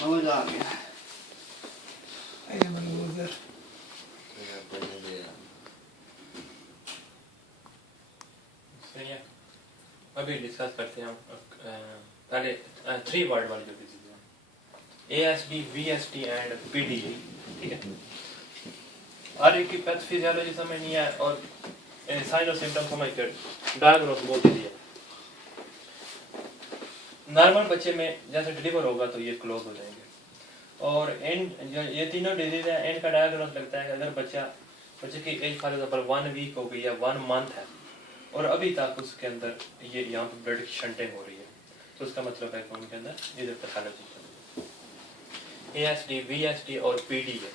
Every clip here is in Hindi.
समझ आ गया। अभी डिस्कस करते हैं हम पहले 3 वर्ड वाली जो चीजें ASD, VSD एंड PDE। ठीक है, हर एक की पैथोफिजियोलॉजी समझनी है और साइन और सिम्टम समझ कर डायग्नोस बोल दिया। नॉर्मल बच्चे में जैसे डिलीवर होगा तो ये क्लोज हो जाएंगे और एंड ये तीनों डिजीज है, एंड का डायग्नोस लगता है कि अगर बच्चे की एज फॉर एग्जांपल 1 वीक हो गई या 1 मंथ है और अभी तक उसके अंदर ये यहाँ पे ब्लड की शंटिंग हो रही है तो उसका मतलब है कि उनके अंदर इधर पैथोलॉजी ASD, VSD और PD है।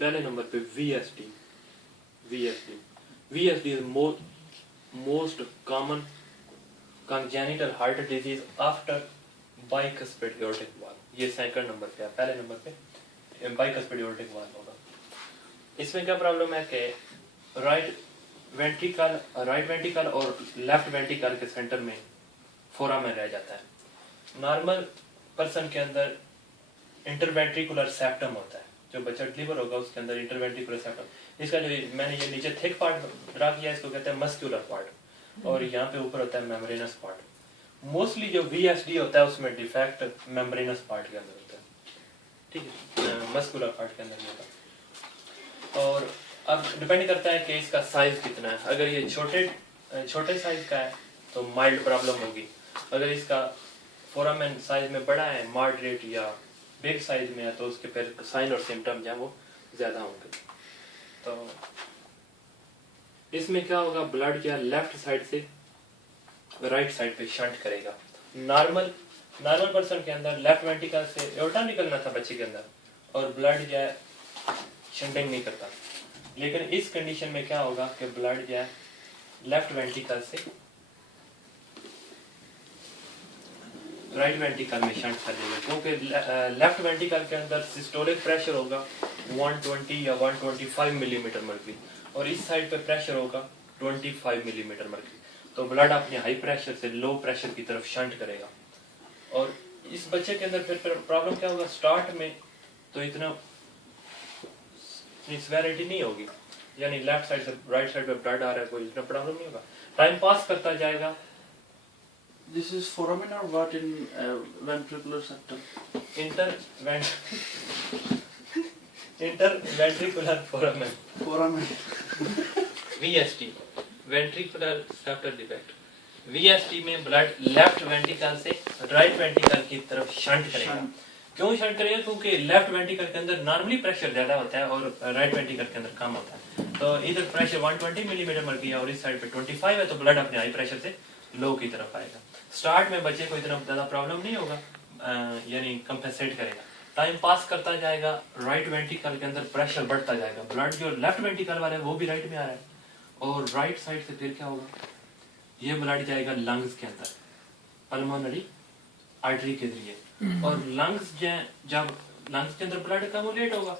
पहले नंबर पे VSD is most common congenital heart disease after bicuspid aortic valve। ये सेकंड नंबर पे है, पहले नंबर पे bicuspid aortic valve होगा। इसमें क्या प्रॉब्लम है कि राइट वेंट्रिकल और लेफ्ट वेंट्रिकल के सेंटर में फोरामेन रह जाता है। नॉर्मल पर्सन के अंदर इंटरवेंट्रिकुलर सेप्टम होता है, जो बच्चा डिलीवर होगा उसके अंदर इंटरवेंट्रिकुलर सेप्टम। इसका जो मैंने ये नीचे थिक पार्ट ड्रा किया इसको कहते हैं मस्कुलर पार्ट और यहाँ पे ऊपर होता है मेम्ब्रेनस पार्ट। मोस्टली जो VSD होता है उसमें डिफेक्ट मेम्ब्रेनस पार्ट के अंदर होता है, ठीक है, मस्कुलर पार्ट के अंदर नहीं होता। और अब डिपेंड करता है कि इसका साइज कितना है। अगर ये छोटे साइज का है तो माइल्ड प्रॉब्लम होगी, अगर इसका फोरामेन साइज में बड़ा है, मॉडरेट या बिग साइज में है तो उसके फिर साइन और सिम्टम जो है वो ज्यादा होंगे। तो इसमें क्या होगा, ब्लड क्या लेफ्ट साइड से राइट साइड पे शंट करेगा। नॉर्मल पर्सन के अंदर लेफ्ट वेंट्रिकल से एओर्टा निकलना था बच्चे के अंदर और ब्लड जो है शंटिंग नहीं करता, लेकिन इस कंडीशन में क्या होगा कि ब्लड जो है लेफ्ट वेंट्रिकल से राइट वेंट्रिकल में शंट कर देगा, क्योंकि लेफ्ट वेंट्रिकल के अंदर सिस्टोलिक प्रेशर होगा 120 या 125 मिलीमीटर मर्क्यूरी और इस साइड पे प्रेशर होगा 25 मिलीमीटर मर्क्यूरी। तो ब्लड अपने हाई प्रेशर से लो प्रेशर की तरफ शंट करेगा और इस बच्चे के अंदर फिर प्रॉब्लम क्या होगा, स्टार्ट में तो इतना सिवियरिटी नहीं होगी, यानी लेफ्ट साइड से राइट साइड पे ब्लड आ रहा है, कोई इतना प्रॉब्लम नहीं होगा, टाइम पास करता जाएगा। This is foramen or what in ventricular septum? Interventricular foramen। Foramen. VSD ventricular septal defect। VSD में ब्लड लेफ्ट वेंट्रिकल से राइट वेंट्रिकल की तरफ शंट करेगा। क्यों शंट करेगा, क्योंकि लेफ्ट वेंट्रिकल के अंदर नॉर्मली प्रेशर ज्यादा होता है और राइट वेंट्रिकल के अंदर कम होता है। तो इधर प्रेशर 120 मिलीमीटर मर्क्यूरी और इस साइड पे 25 है तो ब्लड अपने हाई प्रेशर से लो की तरफ आएगा। स्टार्ट में बच्चे को इतना ज्यादा प्रॉब्लम नहीं होगा, यानी कंपेंसेट करेगा, टाइम पास करता जाएगा, राइट वेंट्रिकल के अंदर प्रेशर बढ़ता जाएगा, ब्लड जो लेफ्ट वेंट्रिकल वाला है वो भी राइट में आ रहा है और राइट साइड से फिर क्या होगा, ये ब्लड जाएगा लंग्स के अंदर पल्मोनरी आर्टरी के जरिए और लंग्स जब लंग्स के अंदर ब्लड कम्युलेट होगा,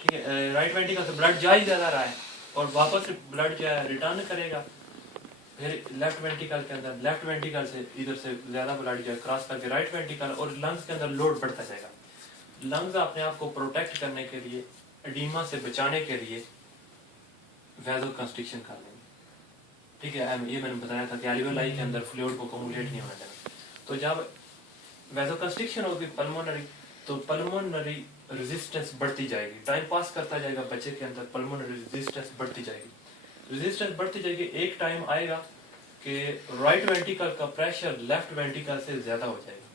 ठीक है, राइट वेंट्रिकल से ब्लड जा ही ज्यादा रहा है और वापस ब्लड जो है रिटर्न करेगा फिर लेफ्ट वेंट्रिकल के अंदर, लेफ्ट वेंट्रिकल से इधर से ज्यादा ब्लड जो है क्रॉस करके राइट वेंट्रिकल और लंग्स के अंदर लोड बढ़ता जाएगा। लंग्स अपने आप को प्रोटेक्ट करने के लिए, एडीमा से बचाने के लिए वैसोकंस्ट्रिक्शन कर लेंगे, ठीक है, ये मैंने बताया था कि एल्वियोलाई के अंदर फ्लूइड को कम्युलेट नहीं होना चाहिए। तो जब वैसोकंस्ट्रिक्शन होगी पल्मोनरी तो पल्मोनरी रेजिस्टेंस बढ़ती जाएगी, टाइम पास करता जाएगा बच्चे के अंदर पल्मोनरी रेजिस्टेंस बढ़ती जाएगी, एक टाइम आएगा कि राइट वेंट्रिकल का प्रेशर लेफ्ट वेंट्रिकल से ज्यादा हो जाएगा,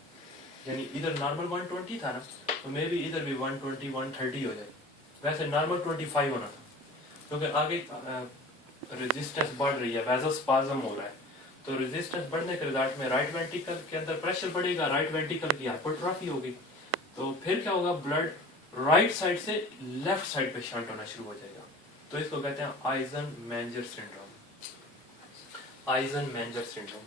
यानी इधर नॉर्मल 120 था ना तो मे बी इधर भी 120 130 हो जाएगी, वैसे नॉर्मल 25 होना था, क्योंकि आगे रेजिस्टेंस बढ़ रही है, वैसोस्पाज्म हो रहा है, तो रेजिस्टेंस बढ़ने के रिजल्ट में राइट वेंट्रिकल के अंदर प्रेशर बढ़ेगा, राइट वेंट्रिकल की हाइपरट्रॉफी होगी, तो फिर क्या होगा, ब्लड राइट साइड से लेफ्ट साइड पे शंट होना शुरू हो जाएगा। तो इसको कहते हैं आइजन-मेंजर सिंड्रोम। आइजन-मेंजर सिंड्रोम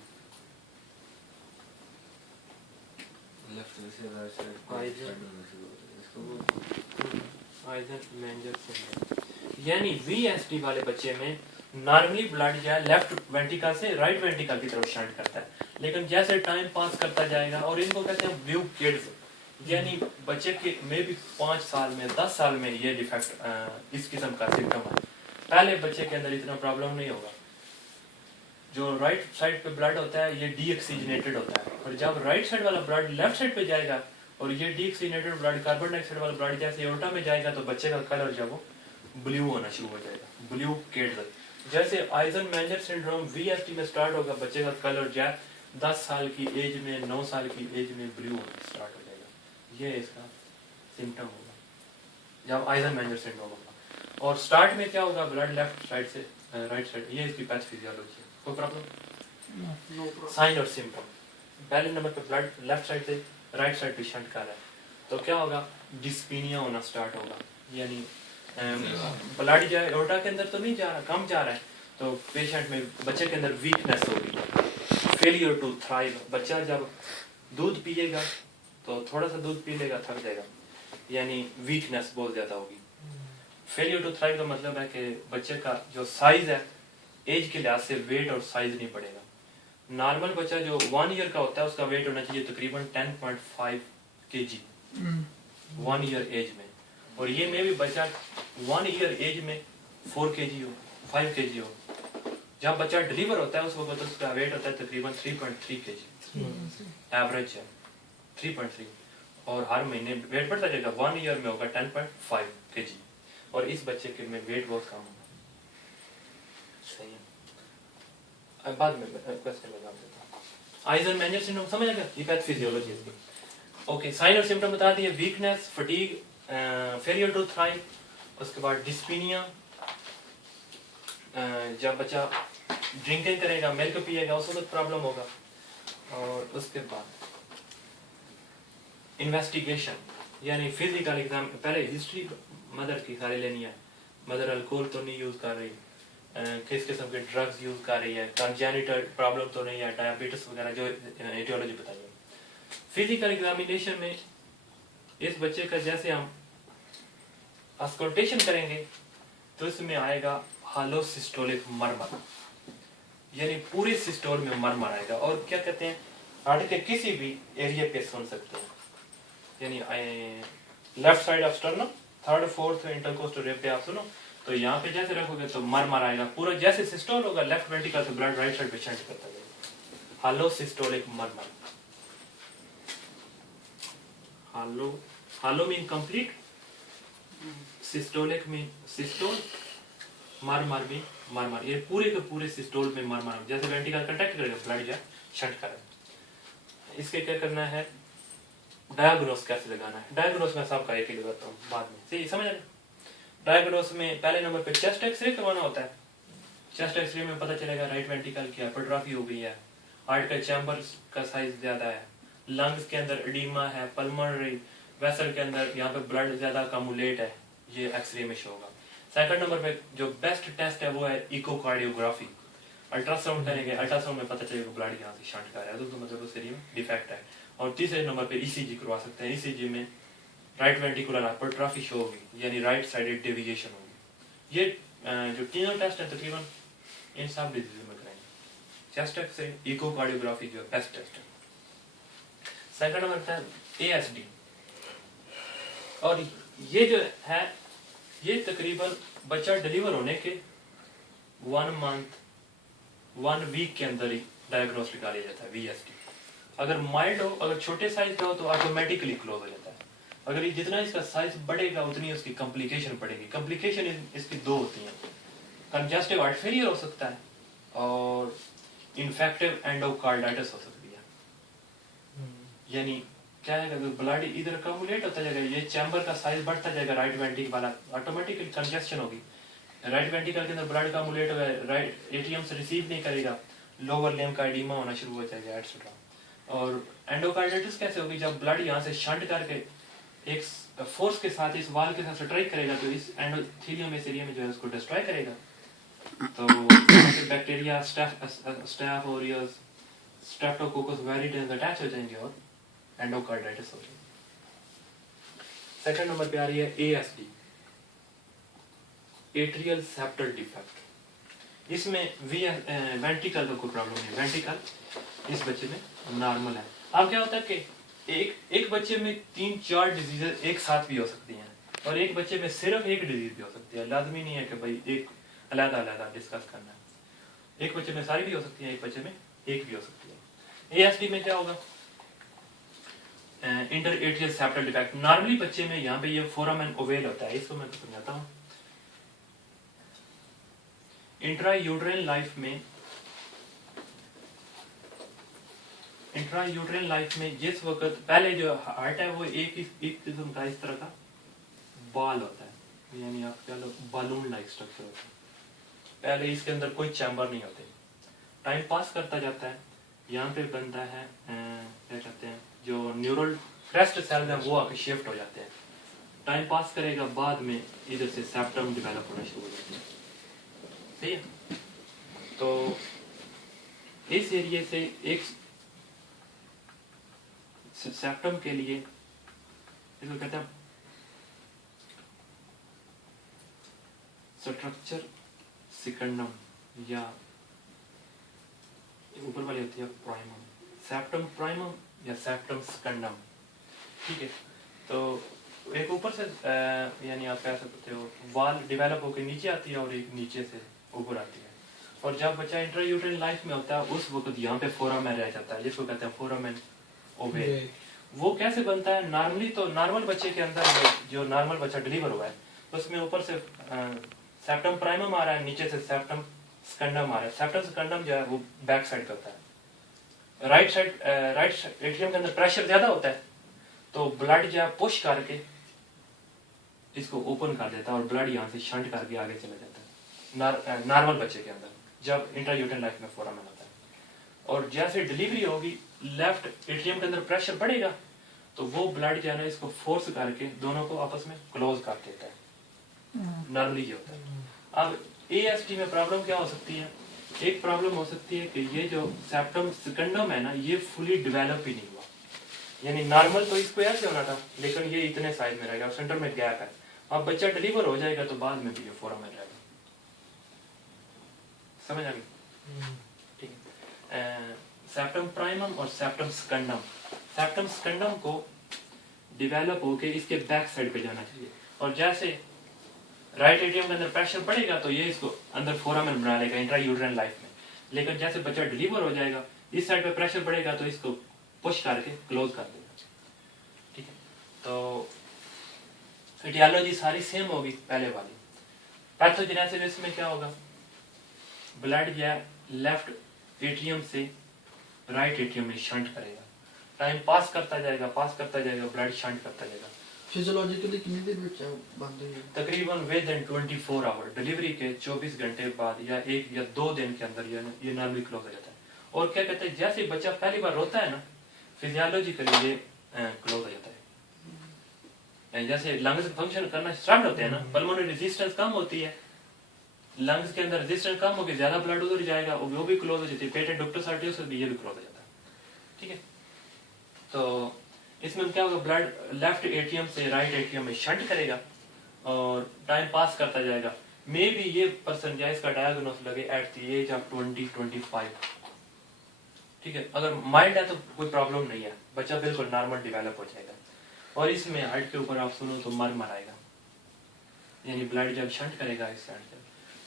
आइजन-मेंजर सिंड्रोम यानी VSD वाले बच्चे में नॉर्मली ब्लड जो है लेफ्ट वेंट्रिकल से राइट वेंट्रिकल की तरफ शंट करता है, लेकिन जैसे टाइम पास करता जाएगा, और इनको कहते हैं ब्लू किड्स, यानी बच्चे के में भी 5 साल में 10 साल में ये डिफेक्ट इस किस्म का सिम्टम है। पहले बच्चे के अंदर इतना प्रॉब्लम नहीं होगा। जो राइट साइड पे ब्लड होता है ये डीऑक्सीजनेटेड होता है, और जब राइट साइड वाला ब्लड लेफ्ट साइड पे जाएगा और ये डीऑक्सीजनेटेड ब्लड कार्बन डाइऑक्साइड वाला ब्लड जैसे एओर्टा में जाएगा तो बच्चे का कलर जब वो ब्लू होना शुरू हो जाएगा, ब्लू किड्स। जैसे आइजन-मेंजर सिंड्रोम वीएसटी में स्टार्ट होगा, बच्चे का कलर जो है 10 साल की एज में 9 साल की एज में ब्लू होना स्टार्ट हो जाएगा। ये इसका सिम्टम होगा जब आइजन-मेंजर सिंड्रोम होगा। और स्टार्ट में क्या होगा, ब्लड लेफ्ट साइड से राइट साइड, ये इसकी पैथोफिजियोलॉजी है। कोई प्रॉब्लम? साइन और सिम्टम, पहले नंबर पे ब्लड लेफ्ट साइड से राइट साइड पे शंट कर रहा है तो क्या होगा, डिस्पीनिया होना स्टार्ट होगा, यानी ब्लड जो है एओर्टा के अंदर तो नहीं जा रहा, कम जा रहा है, तो पेशेंट में बच्चे के अंदर वीकनेस होगी। फेलियर टू थ्राइव, बच्चा जब दूध पिएगा तो थोड़ा सा दूध पी लेगा थक जाएगा, यानी वीकनेस बहुत ज्यादा होगी। फेलियर टू थ्राइव का मतलब है कि बच्चे का जो साइज है एज के लिहाज से वेट और साइज नहीं बढ़ेगा। नॉर्मल बच्चा जो 1 ईयर का होता है उसका वेट होना चाहिए तकरीबन 10.5 kg 1 ईयर एज में, और ये में भी बच्चा 1 ईयर एज में 4 kg हो, 5 kg हो। जब बच्चा डिलीवर होता है उस वक्त उसका वेट होता है तकरीबन 3.3 kg एवरेज है 3.3, और हर महीने वेट बढ़ता जाएगा, 1 ईयर में होगा 10.5 kg, और इस बच्चे के में वेट बहुत कम होगा। सही है, अब बाद में क्वेश्चन लगा देता हूं। आइजन-मेंजर सिंड्रोम समझ आ गया, ये पैथोफिजियोलॉजी है इसकी। ओके, साइन और सिम्टम बता दिए, weakness, fatigue, failure to thrive, उसके बाद डिस्पीनिया, जब बच्चा ड्रिंकिंग करेगा, मिल्क पिएगा उस वक्त प्रॉब्लम होगा, और उसके बाद इन्वेस्टिगेशन यानी फिजिकल एग्जाम, पहले हिस्ट्री मदर की सारी लेनी है, मदर अल्कोहल तो नहीं यूज कर रही, किस किस्म के ड्रग्स यूज कर रही है, कंजेनिटल प्रॉब्लम तो नहीं है, डायबिटीज वगैरह जो एटियोलॉजी बताइए। फिजिकल एग्जामिनेशन में इस बच्चे का जैसे हम अस्कल्टेशन करेंगे तो इसमें आएगा हालो सिस्टोलिक मरमर, यानी पूरे सिस्टोल में मरमर आएगा, और क्या कहते हैं हार्ट के किसी भी एरिया पे सुन सकते हैं, यानी left side of sternum, 3rd 4th intercostal rib पे आप सुनो तो यहाँ पे जैसे रखोगे तो मरमर आएगा पूरा, जैसे सिस्टोल होगा लेफ्ट वेंट्रिकल से ब्लड राइट साइड पे शंट करता जाएगा, holo systolic murmur. Holo mean complete, systolic mean systole, murmur mean murmur, ये पूरे के पूरे सिस्टोल में मरमर, जैसे वेंट्रिकल कंटैक्ट करेगा ब्लड या शंट करेगा। इसके क्या करना है, डायग्नोस कैसे लगाना है, डायग्नोस में सबका एक ही लगाता हूँ बाद में, सही समझ आए। डायग्नोस में पहले नंबर पे चेस्ट एक्सरे करवाना होता है। चेस्ट एक्सरे में पता चलेगा राइट वेंट्रिकल की हाइपरट्रॉफी हो गई है, हार्ट का चैम्बर का साइज ज्यादा है, लंग्स के अंदर एडिमा है, पल्मोनरी वेसल के अंदर यहाँ पे ब्लड ज्यादा अकमुलेट है, ये एक्सरे में शो होगा। सेकंड नंबर पे जो बेस्ट टेस्ट है वो है इकोकार्डियोग्राफी, अल्ट्रासाउंड करेंगे, अल्ट्रासाउंड में पता चलेगा ब्लड यहाँ से शंट कर रहा है तो मतलब उस एरिया में डिफेक्ट है। और तीसरे नंबर पे ईसीजी करवा सकते हैं, ईसीजी में राइट वेंट्रिकुलर हाइपरट्रॉफी शो होगी, यानी राइट साइडेड डेविएशन होगी। ये जो तीनों टेस्ट है तकरीबन इन सब डिजीज में कराएंगे, चेस्ट एक्सरे, इकोकार्डियोग्राफी जो बेस्ट टेस्ट है। सेकंड नंबर पे है एएसडी, और ये जो है ये तकरीबन बच्चा डिलीवर होने के 1 मंथ 1 वीक के अंदर ही डायग्नोस निकाला जाता है वीएसडी। अगर माइल्ड हो, अगर छोटे साइज का हो तो ऑटोमेटिकली क्लोज हो जाता है। अगर ये जितना इसका साइज बढ़ेगा उतनी उसकी कॉम्प्लिकेशन बढ़ेगी। कॉम्प्लिकेशन इसकी 2 होती हैं, कंजेस्टिव हार्ट फेलियर हो सकता है और इन्फेक्टिव एंडोकार्डाइटिस हो सकती है। यानी क्या है, अगर ब्लड इधर अकमुलेट होता जाएगा, ये चैम्बर का साइज बढ़ता जाएगा, राइट वेंट्रिकल वाला ऑटोमेटिकली कंजेस्शन होगी, राइट वेंट्रिकल के अंदर ब्लड अकमुलेट होगा, राइट एटीएम से रिसीव नहीं करेगा, लोअर लिम्ब का एडिमा होना शुरू हो जाएगा एटसेट्रा। और एंडोकार्डाइटिस कैसे होगी, जब ब्लड यहाँ से शंट करके एक फोर्स के साथ इस वाल के साथ स्ट्राइक करेगा तो इस एंडोथेलियम इस एरिया में जो है उसको डिस्ट्रॉय करेगा, तो bacteria staph aureus streptococcus viridans attach हो जाएंगे और एंडोकार्डाइटिस हो जाएगी। सेकंड नंबर पे आ रही है एएसडी, एट्रियल सेप्टल डिफेक्ट। इसमें वेंट्रिकल का कोई प्रॉब्लम नहीं, वेंट्रिकल इस बच्चे में नॉर्मल है। अब क्या होता है कि एक बच्चे में 3-4 डिजीजेस एक साथ भी हो सकती हैं और एक बच्चे में सिर्फ एक डिजीज भी हो सकती है। लाजमी नहीं है कि भाई एक अलग-अलग डिस्कस करना है। एक बच्चे में सारी भी हो सकती है, एक बच्चे में एक भी हो सकती है। ASD में क्या होगा? Inter atrial septal defect. Normally बच्चे में यहाँ पे ये फोरामेन ओवेल होता है, इसको मैं समझाता हूँ। इंट्रायूट्राइन लाइफ में जिस वक्त पहले जो हार्ट है वो एक किस्म का इस तरह का बॉल होता है, यानी आप कह लो बालून लाइक स्ट्रक्चर होता है। पहले इसके अंदर कोई चैम्बर नहीं होते। टाइम पास करता जाता है, यहाँ पे बनता है क्या कहते हैं जो न्यूरल क्रेस्ट सेल्स हैं वो आके शिफ्ट हो जाते हैं। टाइम पास करेगा, बाद में इधर से सेप्टम डेवलप होना शुरू हो जाता है। सही है? तो इस एरिया से एक सेप्टम के लिए इसको कहते हैं स्ट्रक्चर सिकंडम, या ऊपर वाली होती है प्राइमम, सेप्टम प्राइमम या सेप्टम सिकंडम। ठीक है, तो एक ऊपर से यानी आप कह सकते हो वाल डेवलप होकर नीचे आती है और एक नीचे से ऊपर आती है। और जब बच्चा इंट्रायूट्राइन लाइफ में होता है उस वक्त यहाँ पे फोरामेन रह जाता है, जिसको कहते हैं फोरामेन ओवेल। वो कैसे बनता है? नॉर्मली तो नॉर्मल बच्चे के अंदर जो नॉर्मल बच्चा डिलीवर हुआ है उसमें ऊपर से सेप्टम प्राइमम आ रहा है, नीचे से सेप्टम स्कंडम आ रहा है। सेप्टम स्कंडम जो है वो बैक साइड पे होता है। राइट एट्रियम के अंदर प्रेशर ज्यादा होता है तो ब्लड जो है पुश करके इसको ओपन कर देता है और ब्लड यहाँ से शंट करके आगे चला जाता है नॉर्मल बच्चे के अंदर जब इंट्रायूट्राइन लाइफ में फोरामेन होता है। और जैसे डिलीवरी होगी लेफ्ट एट्रियम के अंदर प्रेशर बढ़ेगा तो वो ब्लड जो है ना इसको फोर्स करके दोनों को आपस में क्लोज कर देता है। नॉर्मली ये होता है। अब ASD में प्रॉब्लम क्या हो सकती है? एक प्रॉब्लम हो सकती है कि ये जो सेप्टम सिकंडम है ना ये फुली डेवलप ही नहीं हुआ, यानी नॉर्मल तो इसको ऐसे होना था लेकिन ये इतने साइज में रहेगा और सेंटर में गैप है। अब बच्चा डिलीवर हो जाएगा तो बाद में भी ये फोरामेन रहेगा। समझ आ गई? ठीक है। सेप्टम प्राइमम और सेप्टम स्कंडम, सेप्टम स्कंडम को डेवलप होके इसके बैक साइड पे जाना चाहिए और जैसे राइट एट्रियम के अंदर प्रेशर पड़ेगा तो ये इसको अंदर फोरामेन बना लेगा इंट्रायूट्राइन लाइफ में। लेकिन जैसे बच्चा डिलीवर हो जाएगा इस साइड पे प्रेशर पड़ेगा तो इसको पुश करके क्लोज कर देगा। ठीक है, तो एटियोलॉजी सारी सेम होगी पहले वाली। पैथोजेनेसिस में क्या होगा? ब्लड जो है लेफ्ट एट्रियम से राइट एट्रियम में शंट करेगा, टाइम पास करता जाएगा ब्लड शंट करता जाएगा। फिजियोलॉजिकली कितनी देर में बंद हुई? तकरीबन विद इन 24 आवर, डिलीवरी के 24 घंटे बाद या 1 या 2 दिन के अंदर ये नॉर्मली क्लोज हो जाता है। और क्या कहते हैं जैसे बच्चा पहली बार रोता है ना फिजियोलॉजिकली ये क्लोज हो जाता है। जैसे लंग्स फंक्शन करना स्टार्ट होते हैं ना, पल्मोनरी रेजिस्टेंस कम होती है, लंग्स के अंदर रेजिस्टेंस कम होकर ज्यादा ब्लड उधर जाएगा और वो भी क्लोज हो जाती है। पेटेंट डुक्टस आर्टरियोस भी ये भी क्लोज हो जाता है। ठीक है, तो इसमें क्या होगा? ब्लड लेफ्ट एट्रियम से राइट एट्रियम में शंट करेगा और टाइम पास करता जाएगा। मे बी ये पर्सन या इसका डायग्नोस लगे एट द एज ऑफ 20-25। ठीक है, अगर माइल्ड है तो कोई प्रॉब्लम नहीं है, बच्चा बिल्कुल नॉर्मल डेवलप हो जाएगा। और इसमें हार्ट के ऊपर आप सुनो तो मर आएगा, यानी ब्लड जब शंट करेगा इस साइड से।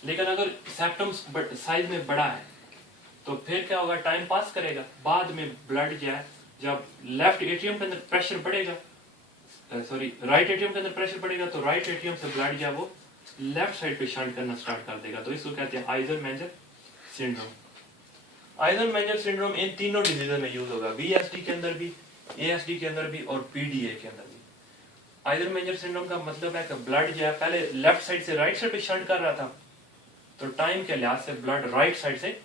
लेकिन अगर सेप्टम साइज में बड़ा है तो फिर क्या होगा? टाइम पास करेगा, बाद में ब्लड जो है जब लेफ्ट एट्रियम के अंदर प्रेशर बढ़ेगा, सॉरी राइट एट्रियम के अंदर प्रेशर बढ़ेगा तो राइट एट्रियम से ब्लड जो है वो लेफ्ट साइड पे शंट करना स्टार्ट कर देगा। तो इसको कहते हैं आइजन-मेंजर सिंड्रोम। आइजन-मेंजर सिंड्रोम इन तीनों डिजीज में यूज होगा, VSD के अंदर भी, ASD के अंदर भी और PDA के अंदर भी। आइजन-मेंजर सिंड्रोम का मतलब है कि ब्लड जो है पहले लेफ्ट साइड से राइट साइड पे शंट कर रहा था तो टाइम के लिहाज से ब्लड राइट साइड से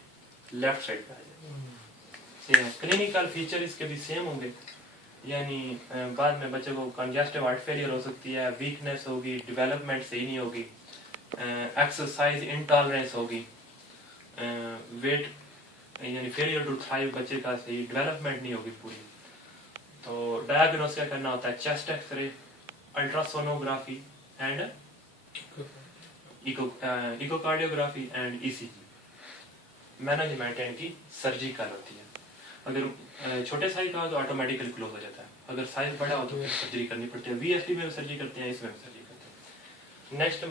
लेफ्ट साइड पे आ जाएगा। क्लिनिकल फीचर इसके भी सेम होंगे, यानी बाद में बच्चे को कंजेस्टिव हार्ट फेलियर हो सकती है, वीकनेस होगी, डेवलपमेंट सही नहीं होगी, एक्सरसाइज इंटॉलरेंस होगी, वेट यानी फेलियर टू थ्राइव, बच्चे का सही डेवलपमेंट नहीं होगी पूरी। तो डायग्नोस क्या करना होता है? Chest X ray, ultrasonography and echocardiography and ECG। Management इनकी सर्जिकल होती है। अगर छोटे साइज का हो तो ऑटोमेटिकली क्लोज हो जाता है, अगर साइज बड़ा हो तो सर्जरी करनी पड़ती है। वीएसटी में सर्जरी करते हैं, इसमें सर्जरी करते हैं। नेक्स्ट